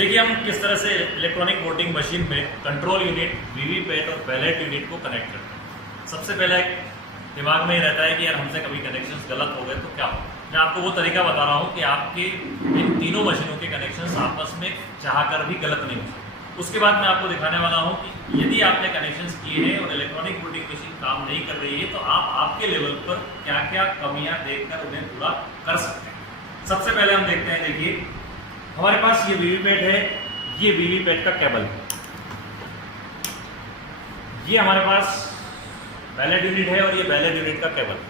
देखिए हम किस तरह से इलेक्ट्रॉनिक वोटिंग मशीन में कंट्रोल यूनिट, वीवीपैट और बैलेट यूनिट को कनेक्ट करते हैं। सबसे पहले दिमाग में ही रहता है कि यार हमसे कभी कनेक्शंस गलत हो गए तो क्या हो। मैं आपको वो तरीका बता रहा हूँ कि आपके इन तीनों मशीनों के कनेक्शंस आपस में चाहकर भी गलत नहीं हो सकते। उसके बाद मैं आपको दिखाने वाला हूँ कि यदि आपने कनेक्शंस किए हैं और इलेक्ट्रॉनिक वोटिंग मशीन काम नहीं कर रही है तो आप आपके लेवल पर क्या क्या कमियाँ देखकर उन्हें पूरा कर सकते हैं। सबसे पहले हम देखते हैं, देखिए हमारे पास ये वीवीपैट है, ये वीवीपैट का केबल है, ये हमारे पास बैलेट यूनिट है और ये बैलेट यूनिट का केबल है,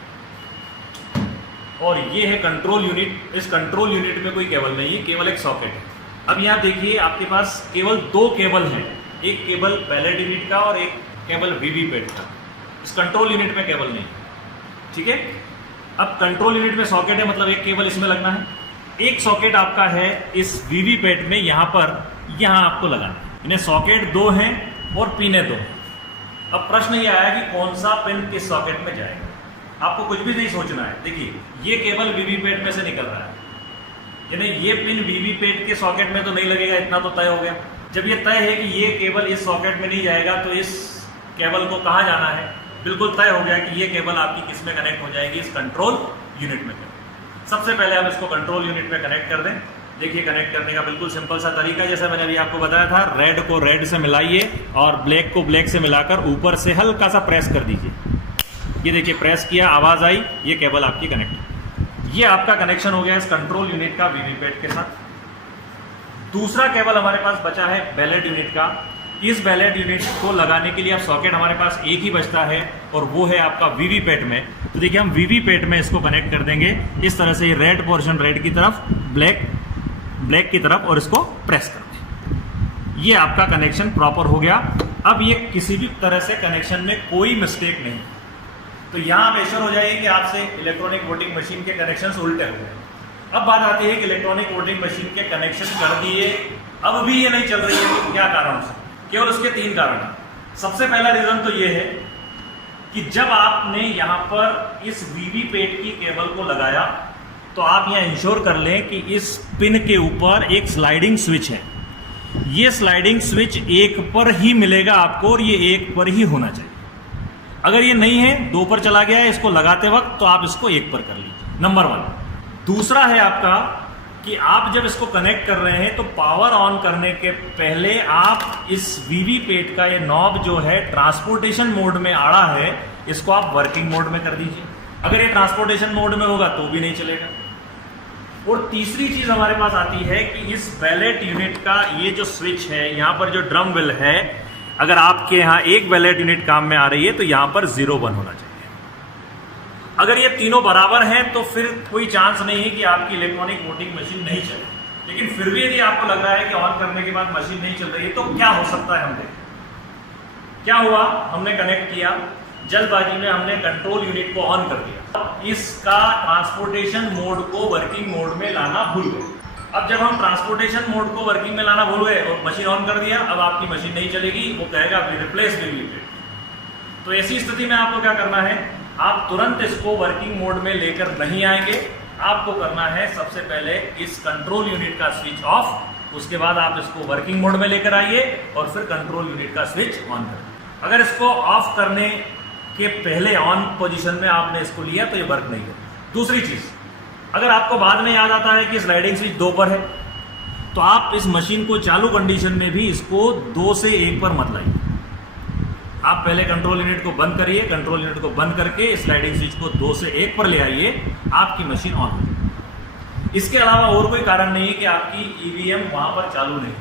और ये है कंट्रोल यूनिट। इस कंट्रोल यूनिट में कोई केबल नहीं है, केवल एक सॉकेट है। अब यहाँ देखिए आपके पास केवल दो केबल हैं, एक केबल बैलेट यूनिट का और एक केबल वीवीपैट का। इस कंट्रोल यूनिट में केबल नहीं, ठीक है। अब कंट्रोल यूनिट में सॉकेट है, मतलब एक केबल इसमें लगना है। एक सॉकेट आपका है इस वीवीपैट में, यहाँ पर यहाँ आपको लगाना है। इन्हें सॉकेट दो हैं और पिने दो। अब प्रश्न ये आया कि कौन सा पिन किस सॉकेट में जाएगा। आपको कुछ भी नहीं सोचना है। देखिए ये केबल वीवीपैट में से निकल रहा है, यानी ये पिन वीवीपैट के सॉकेट में तो नहीं लगेगा, इतना तो तय हो गया। जब ये तय है कि ये केबल इस सॉकेट में नहीं जाएगा तो इस केबल को कहाँ जाना है, बिल्कुल तय हो गया कि ये केबल आपकी किस में कनेक्ट हो जाएगी, इस कंट्रोल यूनिट में। सबसे पहले हम इसको कंट्रोल यूनिट में कनेक्ट कर दें। देखिए कनेक्ट करने का बिल्कुल सिंपल सा तरीका, जैसा मैंने अभी आपको बताया था, रेड को रेड से मिलाइए और ब्लैक को ब्लैक से मिलाकर ऊपर से हल्का सा प्रेस कर दीजिए। ये देखिए प्रेस किया, आवाज आई, ये केबल आपकी कनेक्ट। ये आपका कनेक्शन हो गया इस कंट्रोल यूनिट का वीवीपैट के साथ। दूसरा केबल हमारे पास बचा है बैलेट यूनिट का। इस बैलेट यूनिट को लगाने के लिए अब सॉकेट हमारे पास एक ही बचता है और वो है आपका वीवीपैट में। तो देखिए हम वीवीपैट में इसको कनेक्ट कर देंगे इस तरह से, रेड पोर्शन रेड की तरफ, ब्लैक ब्लैक की तरफ, और इसको प्रेस कर दें। ये आपका कनेक्शन प्रॉपर हो गया। अब ये किसी भी तरह से कनेक्शन में कोई मिस्टेक नहीं। तो यहाँ आप एश्योर हो जाइए कि आपसे इलेक्ट्रॉनिक वोटिंग मशीन के कनेक्शंस उल्टे हो गए। अब बात आती है कि इलेक्ट्रॉनिक वोटिंग मशीन के कनेक्शन कर दिए, अब भी ये नहीं चल रही है, तो क्या कारण से? केवल उसके तीन कारण हैं। सबसे पहला रीजन तो ये है कि जब आपने यहाँ पर इस वीवीपैट की केबल को लगाया तो आप यहाँ इंश्योर कर लें कि इस पिन के ऊपर एक स्लाइडिंग स्विच है। ये स्लाइडिंग स्विच एक पर ही मिलेगा आपको और ये एक पर ही होना चाहिए। अगर ये नहीं है, दो पर चला गया है इसको लगाते वक्त, तो आप इसको एक पर कर लीजिए, नंबर 1। दूसरा है आपका कि आप जब इसको कनेक्ट कर रहे हैं तो पावर ऑन करने के पहले आप इस वीवीपैट का ये नॉब जो है ट्रांसपोर्टेशन मोड में आड़ा है, इसको आप वर्किंग मोड में कर दीजिए। अगर ये ट्रांसपोर्टेशन मोड में होगा तो भी नहीं चलेगा। और तीसरी चीज हमारे पास आती है कि इस बैलेट यूनिट का ये जो स्विच है, यहाँ पर जो ड्रम व्हील है, अगर आपके यहाँ एक बैलेट यूनिट काम में आ रही है तो यहाँ पर 0-1 होना चाहिए। अगर ये तीनों बराबर हैं तो फिर कोई चांस नहीं है कि आपकी इलेक्ट्रॉनिक वोटिंग मशीन नहीं चले। लेकिन फिर भी यदि आपको लग रहा है कि ऑन करने के बाद मशीन नहीं चल रही है तो क्या हो सकता है, हम देखें। क्या हुआ, हमने कनेक्ट किया, जल्दबाजी में हमने कंट्रोल यूनिट को ऑन कर दिया, इसका ट्रांसपोर्टेशन मोड को वर्किंग मोड में लाना भूल गए। अब जब हम ट्रांसपोर्टेशन मोड को वर्किंग में लाना भूल गए और मशीन ऑन कर दिया, अब आपकी मशीन नहीं चलेगी, वो कहेगा रिप्लेस वीवीपैट। तो ऐसी स्थिति में आपको क्या करना है, आप तुरंत इसको वर्किंग मोड में लेकर नहीं आएंगे। आपको करना है सबसे पहले इस कंट्रोल यूनिट का स्विच ऑफ, उसके बाद आप इसको वर्किंग मोड में लेकर आइए और फिर कंट्रोल यूनिट का स्विच ऑन करें। अगर इसको ऑफ करने के पहले ऑन पोजीशन में आपने इसको लिया तो ये वर्क नहीं करेगा। दूसरी चीज, अगर आपको बाद में याद आता है कि स्लाइडिंग स्विच 2 पर है तो आप इस मशीन को चालू कंडीशन में भी इसको 2 से 1 पर मत लाइए। आप पहले कंट्रोल यूनिट को बंद करिए, कंट्रोल यूनिट को बंद करके स्लाइडिंग स्विच को 2 से 1 पर ले आइए, आपकी मशीन ऑन हो। इसके अलावा और कोई कारण नहीं है कि आपकी ईवीएम वहां पर चालू नहीं।